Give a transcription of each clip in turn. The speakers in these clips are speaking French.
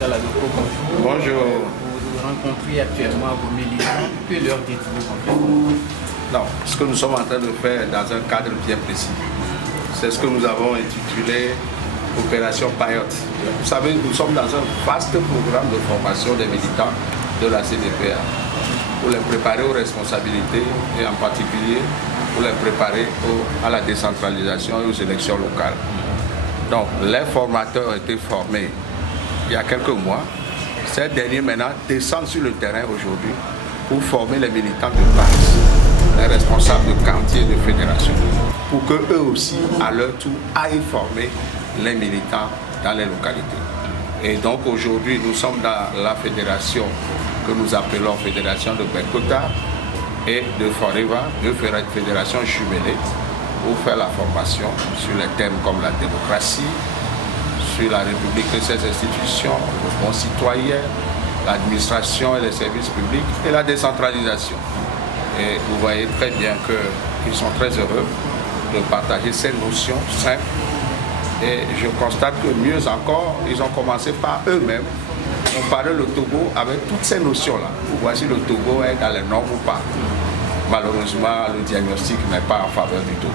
Bonjour. Bonjour. Vous rencontrez actuellement vos militants. Que leur dites-vous concrètement? Non, ce que nous sommes en train de faire dans un cadre bien précis, c'est ce que nous avons intitulé Opération Payotte. Vous savez, nous sommes dans un vaste programme de formation des militants de la CDPA pour les préparer aux responsabilités et en particulier pour les préparer à la décentralisation et aux élections locales. Donc, les formateurs ont été formés il y a quelques mois. Ces derniers maintenant descendent sur le terrain aujourd'hui pour former les militants de base, les responsables de quartier de fédération, pour qu'eux aussi, à leur tour, aillent former les militants dans les localités. Et donc aujourd'hui, nous sommes dans la fédération que nous appelons Fédération de Bekota et de Foreva, deux fédérations jumelées, pour faire la formation sur les thèmes comme la démocratie, sur la République et ses institutions, le bon citoyen, l'administration et les services publics et la décentralisation. Et vous voyez très bien qu'ils sont très heureux de partager ces notions simples. Et je constate que mieux encore, ils ont commencé par eux-mêmes. On parlait le Togo avec toutes ces notions-là. Voici le Togo est dans les normes ou pas. Malheureusement, le diagnostic n'est pas en faveur du Togo.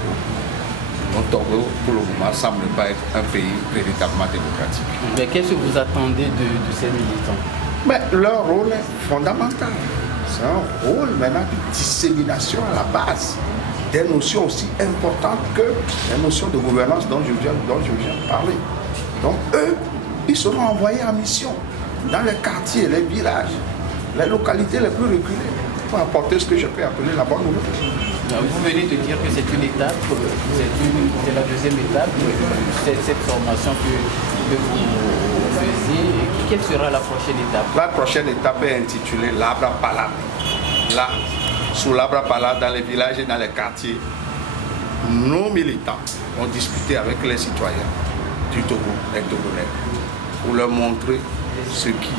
Le Togo, pour le moment, semble pas être un pays véritablement démocratique. Mais qu'est-ce que vous attendez de ces militants? Mais leur rôle est fondamental. C'est un rôle maintenant de dissémination à la base des notions aussi importantes que les notions de gouvernance dont je viens de parler. Donc eux, ils seront envoyés en mission dans les quartiers, les villages, les localités les plus reculées pour apporter ce que je peux appeler la bonne nouvelle. Vous venez de dire que c'est une étape, c'est la deuxième étape de cette formation que vous faisiez. Quelle sera la prochaine étape? La prochaine étape est intitulée l'Abra Pala. Là, sous l'Abra Pala, dans les villages et dans les quartiers, nos militants ont discuté avec les citoyens du Togo, les Togolais, pour leur montrer ce qui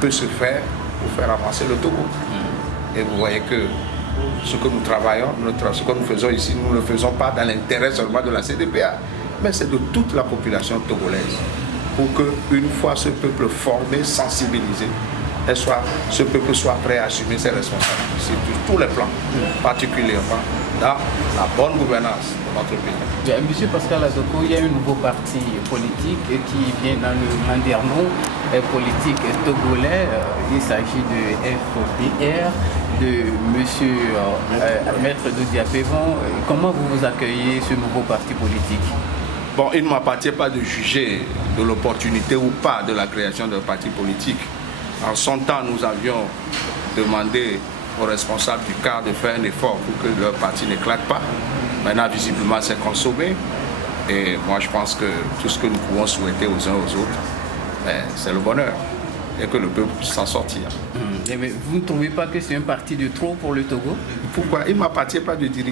peut se faire pour faire avancer le Togo. Et vous voyez que ce que nous travaillons, ce que nous faisons ici, nous ne le faisons pas dans l'intérêt seulement de la CDPA, mais c'est de toute la population togolaise. Pour qu'une fois ce peuple formé, sensibilisé, ce peuple soit prêt à assumer ses responsabilités sur tous les plans, particulièrement dans la bonne gouvernance de notre pays. Monsieur Pascal Azoko, il y a un nouveau parti politique qui vient dans le landerneau politique togolais. Il s'agit de FDR, de monsieur Maître Dodiapévan. Comment vous accueillez ce nouveau parti politique? Bon, il ne m'appartient pas de juger de l'opportunité ou pas de la création d'un parti politique. En son temps, nous avions demandé aux responsables du CAR de faire un effort pour que leur parti n'éclate pas. Maintenant, visiblement, c'est consommé. Et moi, je pense que tout ce que nous pouvons souhaiter aux uns aux autres, c'est le bonheur et que le peuple puisse s'en sortir. Mais vous ne trouvez pas que c'est un parti de trop pour le Togo? Pourquoi? Il ne m'appartient pas de dire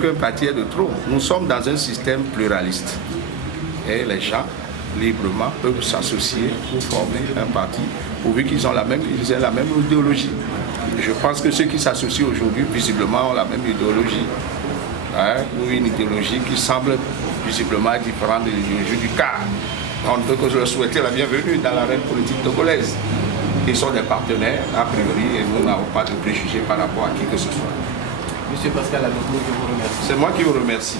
qu'un parti est de trop. Nous sommes dans un système pluraliste. Et les gens, librement, peuvent s'associer pour former un parti, pourvu qu'ils aient la même idéologie. Je pense que ceux qui s'associent aujourd'hui, visiblement, ont la même idéologie. Ou une idéologie qui semble visiblement différente de l'idéologie du CAR. On ne peut que leur souhaiter la bienvenue dans l'arène politique togolaise. Ils sont des partenaires, a priori, et nous n'avons pas de préjugés par rapport à qui que ce soit. Monsieur Pascal Azoko, je vous remercie. C'est moi qui vous remercie.